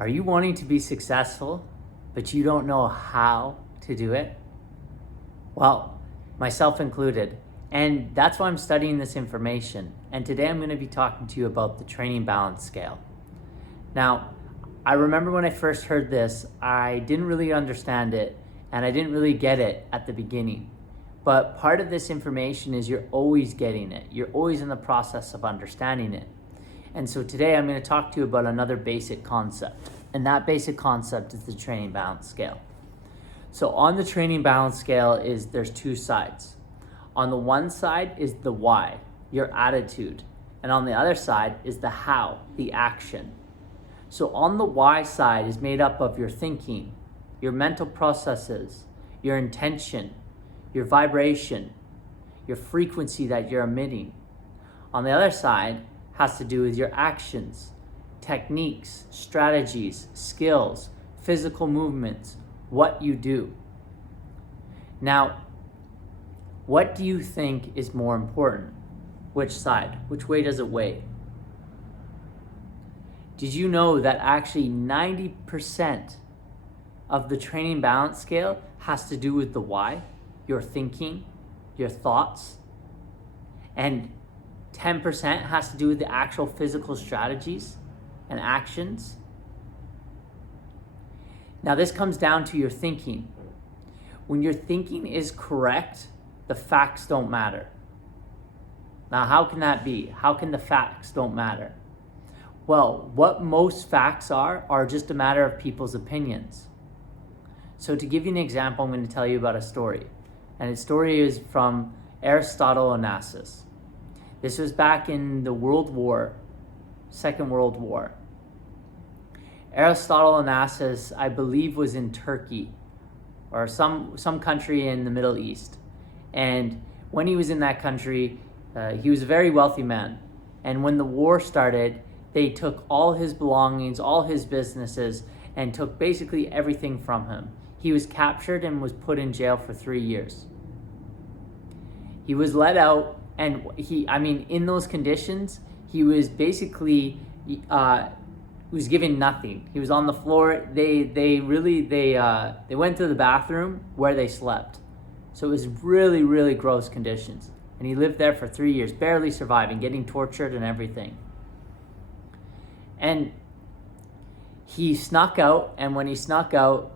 Are you wanting to be successful, but you don't know how to do it? Well, myself included. And that's why I'm studying this information. And today I'm going to be talking to you about the training balance scale. Now, I remember when I first heard this, I didn't really understand it and I didn't really get it at the beginning. But part of this information is you're always getting it. You're always in the process of understanding it. And so today I'm going to talk to you about another basic concept. And that basic concept is the training balance scale. So on the training balance scale there's two sides. On the one side is the why, your attitude. And on the other side is the how, the action. So on the why side is made up of your thinking, your mental processes, your intention, your vibration, your frequency that you're emitting. On the other side has to do with your actions, techniques, strategies, skills, physical movements, what you do. Now, what do you think is more important? Which side? Which way does it weigh? Did you know that actually 90% of the training balance scale has to do with the why, your thinking, your thoughts, and 10% has to do with the actual physical strategies and actions? Now this comes down to your thinking. When your thinking is correct, the facts don't matter. Now how can that be? How can the facts don't matter? Well, what most facts are just a matter of people's opinions. So to give you an example, I'm going to tell you about a story. And the story is from Aristotle Onassis. This was back in the Second World War. Aristotle Onassis, I believe, was in Turkey or some country in the Middle East. And when he was in that country, he was a very wealthy man. And when the war started, they took all his belongings, all his businesses, and took basically everything from him. He was captured and was put in jail for 3 years. He was let out, and in those conditions, he was basically was given nothing. He was on the floor. They went to the bathroom where they slept. So it was really, really gross conditions. And he lived there for 3 years, barely surviving, getting tortured and everything. And he snuck out, and when he snuck out,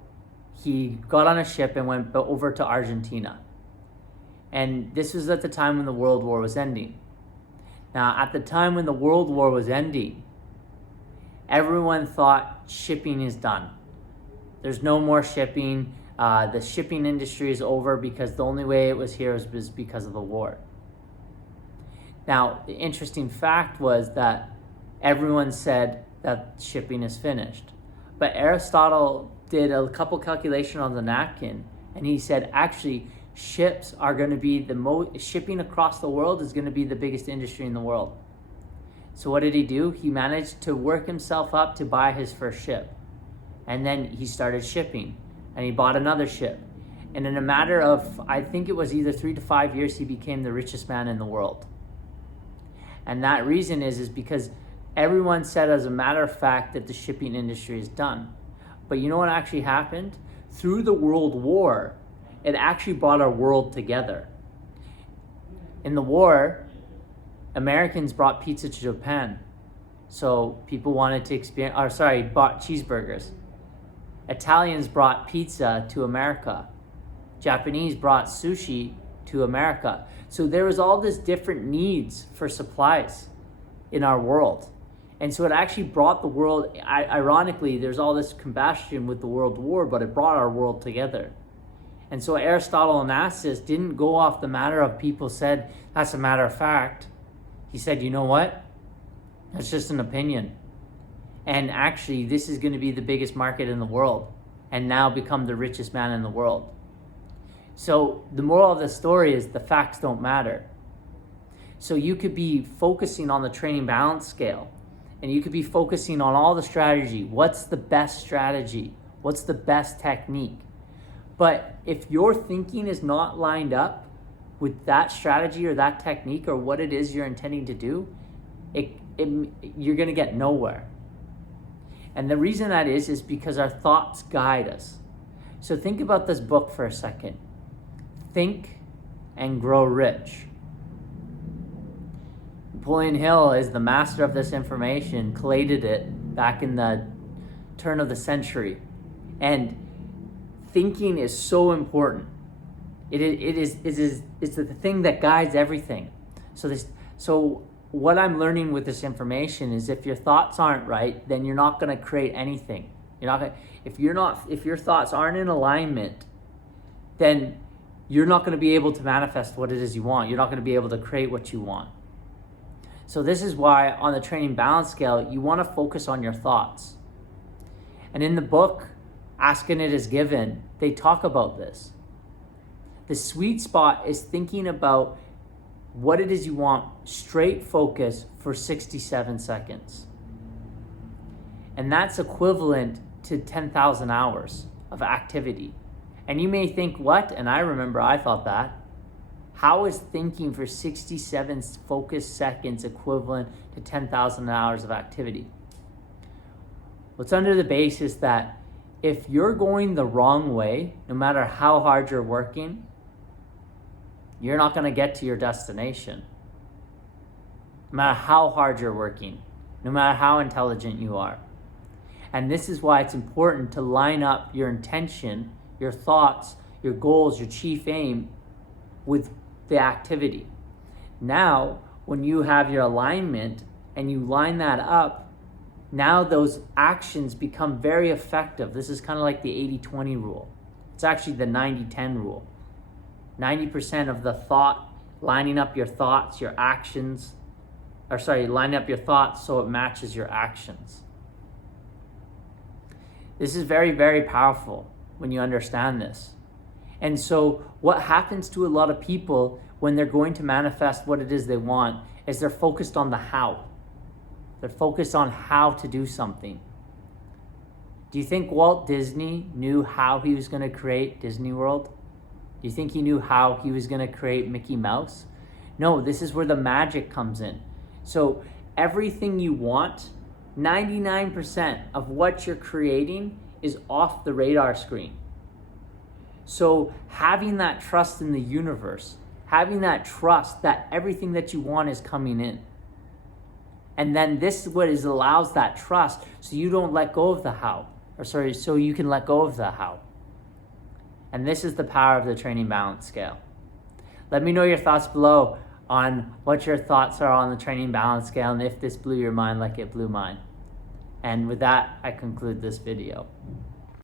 he got on a ship and went over to Argentina. And this was at the time when the World War was ending. Now, at the time when the World War was ending, everyone thought shipping is done. There's no more shipping. The shipping industry is over because the only way it was here was because of the war. Now, the interesting fact was that everyone said that shipping is finished. But Aristotle did a couple calculations on the napkin, and he said, actually, shipping across the world is going to be the biggest industry in the world. So what did he do? He managed to work himself up to buy his first ship. And then he started shipping, and he bought another ship. And in a matter of, I think it was either 3 to 5 years, he became the richest man in the world. And that reason is because everyone said as a matter of fact that the shipping industry is done. But you know what actually happened? Through the World War, it actually brought our world together. In the war, Americans brought pizza to Japan. So people wanted to bought cheeseburgers. Italians brought pizza to America. Japanese brought sushi to America. So there was all this different needs for supplies in our world. And so it actually brought the world, ironically, there's all this combustion with the World War, but it brought our world together. And so Aristotle Onassis didn't go off the matter of people said, that's a matter of fact. He said, you know what? That's just an opinion. And actually, this is going to be the biggest market in the world and now become the richest man in the world. So the moral of the story is the facts don't matter. So you could be focusing on the training balance scale, and you could be focusing on all the strategy. What's the best strategy? What's the best technique? But if your thinking is not lined up with that strategy or that technique or what it is you're intending to do, you're going to get nowhere. And the reason that is because our thoughts guide us. So think about this book for a second. Think and Grow Rich. Napoleon Hill is the master of this information, collated it back in the turn of the century. And thinking is so important. It's the thing that guides everything. So what I'm learning with this information is if your thoughts aren't right, then you're not going to create anything. If your thoughts aren't in alignment, then you're not going to be able to manifest what it is you want. You're not going to be able to create what you want. So this is why on the training balance scale, you want to focus on your thoughts. And in the book, Ask and It Is Given, they talk about this. The sweet spot is thinking about what it is you want, straight focus for 67 seconds. And that's equivalent to 10,000 hours of activity. And you may think, what? And I remember I thought that. How is thinking for 67 focused seconds equivalent to 10,000 hours of activity? Well, it's under the basis that if you're going the wrong way, no matter how hard you're working, you're not going to get to your destination. No matter how hard you're working, no matter how intelligent you are. And this is why it's important to line up your intention, your thoughts, your goals, your chief aim with the activity. Now, when you have your alignment and you line that up, now those actions become very effective. This is kind of like the 80-20 rule. It's actually the 90-10 rule. 90% of the thought, lining up your thoughts, your actions, lining up your thoughts so it matches your actions. This is very, very powerful when you understand this. And so what happens to a lot of people when they're going to manifest what it is they want is they're focused on the how. They're focused on how to do something. Do you think Walt Disney knew how he was going to create Disney World? Do you think he knew how he was going to create Mickey Mouse? No, this is where the magic comes in. So everything you want, 99% of what you're creating is off the radar screen. So having that trust in the universe, having that trust that everything that you want is coming in. And then this is what allows that trust so you don't let go of the how. So you can let go of the how. And this is the power of the training balance scale. Let me know your thoughts below on what your thoughts are on the training balance scale and if this blew your mind like it blew mine. And with that, I conclude this video.